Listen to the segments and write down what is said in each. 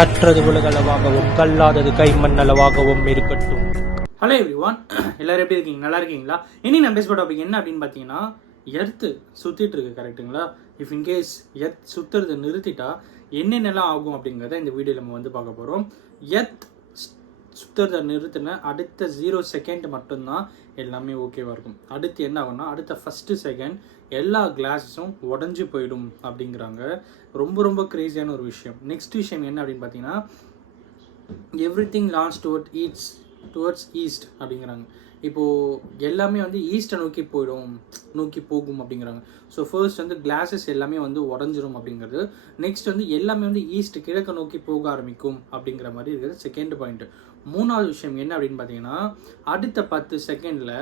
கற்றது உலகளவாகவும் கல்லாதது கைமண்ணளவாகவும் இருக்கட்டும். Hello everyone, எல்லாரும் எப்படி இருக்கீங்க? நல்லா இருக்கீங்களா? இன்னைக்கு நம்ம பேச டாபிக் என்ன அப்படின்னு பார்த்தீங்கன்னா, எர்த்து சுற்றிட்டு இருக்கு, கரெக்டுங்களா? இஃப் இன்கேஸ் எர்த் சுற்றுறதை நிறுத்திட்டா என்னென்னலாம் ஆகும் அப்படிங்கிறத இந்த வீடியோ நம்ம வந்து பார்க்க போகிறோம். எர்த் சுற்றுறதை நிறுத்தின அடுத்த 0 செகண்ட் மட்டும்தான் எல்லாமே ஓகேவாக இருக்கும். அடுத்து என்ன ஆகும்னா, அடுத்த ஃபஸ்ட்டு செகண்ட் எல்லா கிளாஸஸும் உடஞ்சி போயிடும் அப்படிங்கிறாங்க. ரொம்ப ரொம்ப கிரேசியான ஒரு விஷயம். நெக்ஸ்ட் விஷயம் என்ன அப்படின்னு பார்த்தீங்கன்னா, everything leans towards east அப்படிங்கிறாங்க. இப்போது எல்லாமே வந்து ஈஸ்ட்டை நோக்கி போகும் அப்படிங்கிறாங்க. ஸோ ஃபர்ஸ்ட் வந்து கிளாஸஸ் எல்லாமே வந்து உடஞ்சிரும் அப்படிங்கிறது. நெக்ஸ்ட் வந்து எல்லாமே வந்து ஈஸ்ட் கிழக்க நோக்கி போக ஆரம்பிக்கும் அப்படிங்கிற மாதிரி இருக்கிறது செகண்ட் பாயிண்ட். மூணாவது விஷயம் என்ன அப்படின்னு பார்த்தீங்கன்னா, அடுத்த 10 செகண்டில்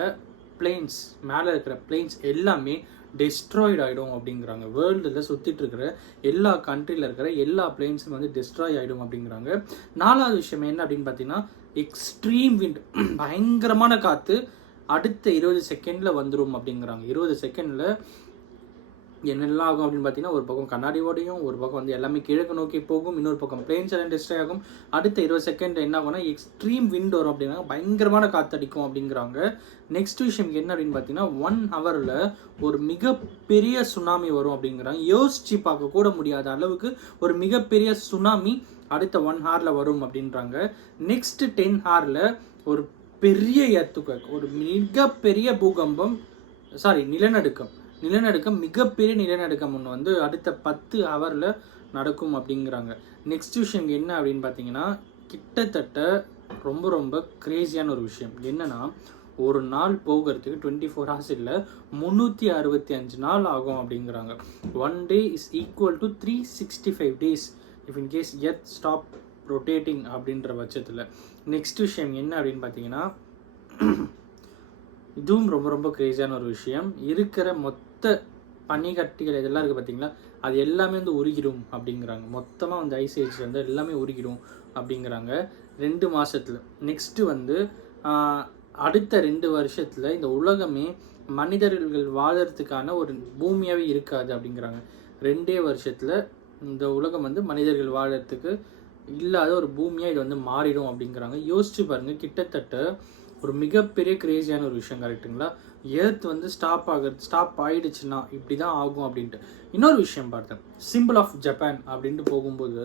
பிளேன்ஸ் மேலே இருக்கிற பிளேன்ஸ் எல்லாமே டெஸ்ட்ராய்ட் ஆகிடும் அப்படிங்கிறாங்க. வேர்ல்டில் சுற்றிட்டு இருக்கிற எல்லா கண்ட்ரியில் இருக்கிற எல்லா பிளேன்ஸும் வந்து டெஸ்ட்ராய் ஆகிடும் அப்படிங்கிறாங்க. நாலாவது விஷயம் என்ன அப்படின்னு பார்த்தீங்கன்னா, எக்ஸ்ட்ரீம் விண்ட், பயங்கரமான காற்று அடுத்த 20 செகண்டில் வந்துடும் அப்படிங்கிறாங்க. 20 செகண்டில் என்னெல்லாம் ஆகும் அப்படின்னு பார்த்தீங்கன்னா, ஒரு பக்கம் கண்ணாடி ஓடையும், ஒரு பக்கம் வந்து எல்லாமே கிழக்கு நோக்கி போகும், இன்னொரு பக்கம் பிளேன்ஸ் எல்லாம் டிஸ்ட்ராய் ஆகும். அடுத்த 20 செகண்ட் என்ன ஆகும்னா எக்ஸ்ட்ரீம் விண்ட் வரும் அப்படின்னா, பயங்கரமான காற்றடிக்கும் அப்படிங்கிறாங்க. நெக்ஸ்ட் விஷயம் என்ன அப்படின்னு பார்த்தீங்கன்னா, 1 ஹவரில் ஒரு மிகப்பெரிய சுனாமி வரும் அப்படிங்கிறாங்க. யோசிச்சு பார்க்க கூட முடியாத அளவுக்கு ஒரு மிகப்பெரிய சுனாமி அடுத்த 1 ஹவரில் வரும் அப்படின்றாங்க. நெக்ஸ்ட் 10 ஹவரில் ஒரு பெரிய எர்த்குவேக், ஒரு மிகப்பெரிய பூகம்பம், நிலநடுக்கம், மிகப்பெரிய நிலநடுக்கம் ஒன்று வந்து அடுத்த 10 ஹவரில் நடக்கும் அப்படிங்கிறாங்க. நெக்ஸ்ட் விஷயம் என்ன அப்படின்னு பார்த்தீங்கன்னா, கிட்டத்தட்ட ரொம்ப ரொம்ப கிரேசியான ஒரு விஷயம் என்னன்னா, ஒரு நாள் போகிறதுக்கு 24 ஹவர்ஸ் இல்லை, 365 நாள் ஆகும் அப்படிங்கிறாங்க. 1 day is equal to 365 days if in case earth stop rotating அப்படின்ற பட்சத்தில். நெக்ஸ்ட் விஷயம் என்ன அப்படின்னு பார்த்தீங்கன்னா, இதுவும் ரொம்ப ரொம்ப கிரேசியான ஒரு விஷயம். இருக்கிற மொத்த பனிக்கட்டிகள் இதெல்லாம் இருக்குது பார்த்தீங்களா, அது எல்லாமே வந்து உருகிடும் அப்படிங்கிறாங்க. மொத்தமாக வந்து ஐஸ் ஏஜ் வந்து எல்லாமே உருகிடும் அப்படிங்கிறாங்க 2 மாதத்தில். நெக்ஸ்ட்டு வந்து அடுத்த 2 வருஷத்தில் இந்த உலகமே மனிதர்கள் வாழறதுக்கான ஒரு பூமியாகவே இருக்காது அப்படிங்கிறாங்க. 2 வருஷத்தில் இந்த உலகம் வந்து மனிதர்கள் வாழறதுக்கு இல்லாத ஒரு பூமியாக இது வந்து மாறிடும் அப்படிங்கிறாங்க. யோசிச்சு பாருங்கள், கிட்டத்தட்ட ஒரு மிகப்பெரிய கிரேசியான ஒரு விஷயம், கரெக்டுங்களா? எர்த் வந்து ஸ்டாப் ஆயிடுச்சுன்னா இப்படி தான் ஆகும் அப்படின்ட்டு. இன்னொரு விஷயம் பார்த்தேன், சிம்பிள் ஆஃப் ஜப்பான் அப்படின்ட்டு போகும்போது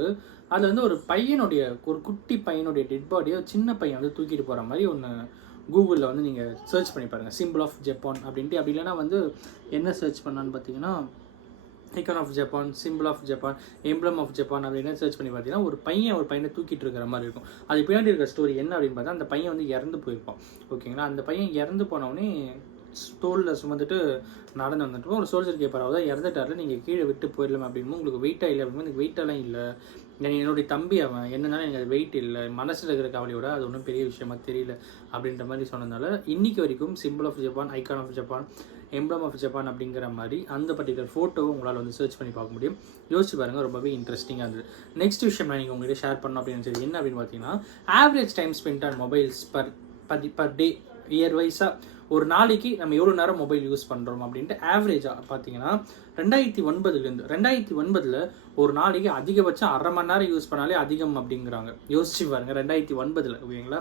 அதில் வந்து ஒரு குட்டி பையனுடைய டெட் பாடியை சின்ன பையன் வந்து தூக்கிட்டு போகிற மாதிரி ஒன்று கூகுளில் வந்து நீங்கள் சர்ச் பண்ணி பாருங்கள், சிம்பிள் ஆஃப் ஜப்பான் அப்படின்ட்டு. அப்படி இல்லைன்னா வந்து என்ன சர்ச் பண்ணான்னு பார்த்தீங்கன்னா, icon of Japan, symbol of Japan, emblem of Japan அப்படின்னு சர்ச் பண்ணி பார்த்தீங்கன்னா, ஒரு பையனை தூக்கிட்டு இருக்கிற மாதிரி இருக்கும். அது பின்னாடி இருக்கிற ஸ்டோரி என்ன அப்படின்னு பார்த்தா, அந்த பையன் வந்து இறந்து போயிருப்பான், ஓகேங்களா? அந்த பையன் இறந்து போனவொடனே தோளில் சுமந்துட்டு நடந்து வந்துட்டு ஒரு சோல்ஜர் கேட்பார், அதாவது இறந்துட்டாரில் நீங்கள் கீழே விட்டு போயிடலாம் அப்படின்னு. உங்களுக்கு வெயிட்டாக இல்லை அப்படின்னு. எனக்கு வெயிட்டெல்லாம் இல்லை, என்னுடைய தம்பி அவன், என்னன்னாலும் எனக்கு அது வெயிட் இல்லை, மனசில் இருக்கிற கவலையோட அது ஒன்றும் பெரிய விஷயமா தெரியல அப்படின்ற மாதிரி சொன்னதுனால இன்னைக்கு வரைக்கும் symbol of Japan, icon of Japan, emblem of Japan அப்படிங்கிற மாதிரி அந்த பர்டிகுலர் ஃபோட்டோவை உங்களால் வந்து சர்ச் பண்ணி பார்க்க முடியும். யோசிச்சு பாருங்கள், ரொம்பவே இன்ட்ரெஸ்டிங்காக இருந்தது. நெக்ஸ்ட் விஷயம் நான் நீங்கள் உங்கள்கிட்ட ஷேர் பண்ணணும் அப்படின்னு நினச்சது என்ன அப்படின்னு பார்த்தீங்கன்னா, average time spend on mobiles per day year வைஸாக ஒரு நாளைக்கு நம்ம எவ்வளோ நேரம் மொபைல் யூஸ் பண்ணுறோம் அப்படின்ட்டு ஆவரேஜாக பார்த்தீங்கன்னா 2009 ஒரு நாளைக்கு அதிகபட்சம் 1/2 மணி நேரம் யூஸ் பண்ணாலே அதிகம் அப்படிங்கிறாங்க. யோசிச்சு பாருங்கள், 2009 ஓகேங்களா?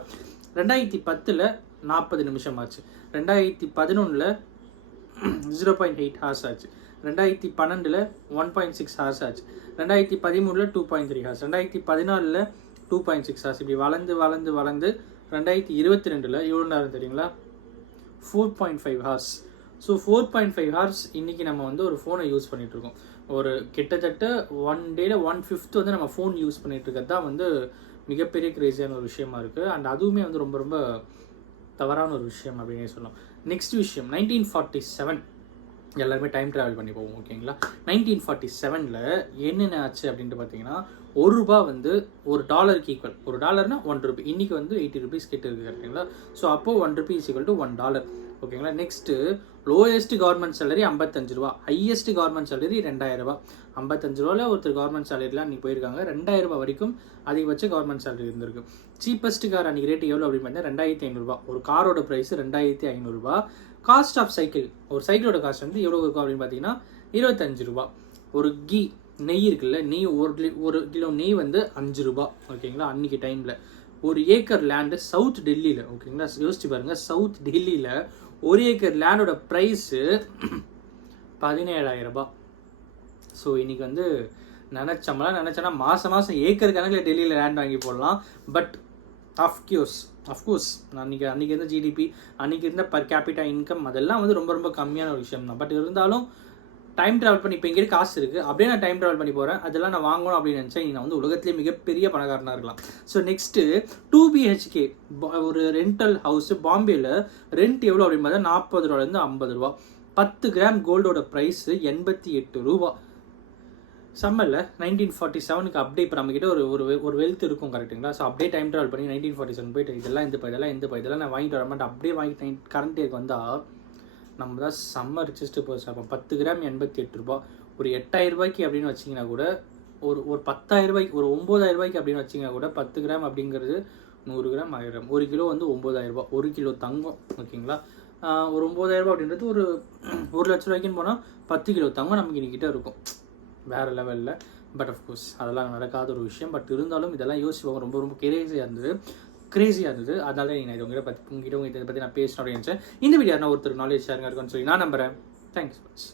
2010 40 நிமிஷம் ஆச்சு, 2011 0.8 ஹார்ஸ் ஆச்சு, 2012 1.6 ஹார்ஸ் ஆச்சு, 2013 2.3 ஹார்ஸ், 2014 2.6 ஹார்ஸ். இப்படி வளர்ந்து 2022 எவ்வளோ நேரம் தெரியுங்களா? 4.5 ஹார்ஸ். ஸோ 4.5 ஹார்ஸ் இன்றைக்கி நம்ம வந்து ஒரு ஃபோனை யூஸ் பண்ணிகிட்ருக்கோம். ஒரு கிட்டத்தட்ட 1 டேயில் 1/5 வந்து நம்ம ஃபோன் யூஸ் பண்ணிகிட்ருக்கிறது தான் வந்து மிகப்பெரிய கிரேசியான ஒரு விஷயமா இருக்குது. அண்ட் அதுவுமே வந்து ரொம்ப ரொம்ப தவறான ஒரு விஷயம் அப்படின்னே சொல்லலாம். நெக்ஸ்ட் விஷயம், 1947 எல்லாருமே டைம் ட்ராவல் பண்ணி போவோம், ஓகேங்களா? 1947 என்னென்ன ஆச்சு அப்படின்ட்டு பார்த்தீங்கன்னா, $1 வந்து $1 ஈக்குவல். $1 1 இன்றைக்கி வந்து 80 rupees கிட்ட இருக்குது, கரெக்டுங்களா? ஸோ அப்போது $1 ஈக்குவல் டு $1, ஓகேங்களா? Next lowest government salary $55, highest government salary $2000. $55 ஒருத்தர் கவர்மெண்ட் சேலரிலாம் அன்றைக்கி போயிருக்காங்க. $2000 வரைக்கும் அதிகபட்ச கவர்மெண்ட் சேலரி இருந்திருக்கு. சீப்பஸ்ட் கார் அன்றைக்கி ரேட் எவ்வளோ அப்படின்னு பார்த்தீங்கன்னா $2500. ஒரு காரோட ப்ரைஸ் $2500. காஸ்ட் ஆஃப் சைக்கிள், ஒரு சைக்கிளோட காஸ்ட் வந்து எவ்வளோ இருக்கும் அப்படின்னு பார்த்தீங்கன்னா $25. ஒரு கீ நெய் இருக்குல்ல, நெய் ஒரு கிலோ நெய் வந்து 5 ரூபா ஓகேங்களா. அன்றைக்கி டைமில் 1 ஏக்கர் லேண்டு சவுத் டெல்லியில் ஓகேங்களா. யோசிச்சு பாருங்கள், சவுத் டெல்லியில் 1 ஏக்கர் லேண்டோட ப்ரைஸு 17,000 ரூபாய். ஸோ இன்றைக்கி வந்து நினச்சோன்னா மாதம் ஏக்கர் கணக்கில் டெல்லியில் லேண்ட் வாங்கி போடலாம். பட் அஃப்கோர்ஸ் அன்றைக்கி இருந்த ஜிடிபி, அன்றைக்கி இருந்த பர் கேபிட்டா இன்கம் அதெல்லாம் வந்து ரொம்ப ரொம்ப கம்மியான ஒரு விஷயம் தான். பட் இருந்தாலும் டைம் ட்ராவல் பண்ணி இப்போ எங்கேயும் காசு இருக்குது, அப்படியே நான் டைம் ட்ராவல் பண்ணி போகிறேன், அதெல்லாம் நான் வாங்கணும் அப்படின்னு நினச்சேன். நான் வந்து உலகத்திலே மிகப்பெரிய பணக்காரனாக இருக்கலாம். ஸோ நெக்ஸ்ட்டு 2 BHK ஒரு ரெண்டல் ஹவுஸு பாம்பேயில் ரெண்ட் எவ்வளோ அப்படின்னு பார்த்தா 40 ரூபாலேருந்து 50 ரூபா. 10 கிராம் கோல்டோட ப்ரைஸு 88 ரூபா. சம்மரில் 1947க்கு அப்படியே இப்போ நம்மக்கிட்ட ஒரு வெல்த் இருக்கும் கரெக்டுங்களா. ஸோ அப்படியே டைம் ட்ராவல் பண்ணி 1947 போயிட்டு இதெல்லாம் நான் வாங்கிட்டு வர மாட்டேன், அப்படியே வாங்கி கரண்ட் இயருக்கு வந்தால் நம்ம தான் செம்ம ரிச்சஸ்ட்டு பர்சன். அப்போ 10 கிராம் 88 ரூபா. ஒரு 8,000 ரூபாய்க்கு அப்படின்னு வச்சிங்கன்னா கூட ஒரு 10,000 ரூபாய்க்கு, ஒரு 9,000 ரூபாய்க்கு அப்படின்னு வச்சிங்கன்னா கூட 10 கிராம் அப்படிங்கிறது 100 கிராம் 1000. 1 கிலோ வந்து 9,000 ரூபா. 1 கிலோ தங்கம் ஓகேங்களா. ஒரு 9,000 ரூபா அப்படின்றது ஒரு 1 லட்ச ரூபாய்க்குன்னு போனால் 10 கிலோ தங்கம் நமக்கு இன்னிக்கிட்ட இருக்கும், வேறு லெவலில். பட் அஃப்கோர்ஸ் அதெல்லாம் நடக்காத ஒரு விஷயம். பட் இருந்தாலும் இதெல்லாம் யோசிப்பாங்க, ரொம்ப ரொம்ப கிரேஸியாக இருந்தது. அதனால நான் இது உங்ககிட்ட இதை பற்றி நான் பேசணும் அப்படின்னு நினச்சேன். இந்த வீடியோ நான் ஒருத்தர் நாலேஜ் ஷேரிங்காக இருக்குன்னு சொல்லி நான் நம்புகிறேன். தேங்க்ஸ்.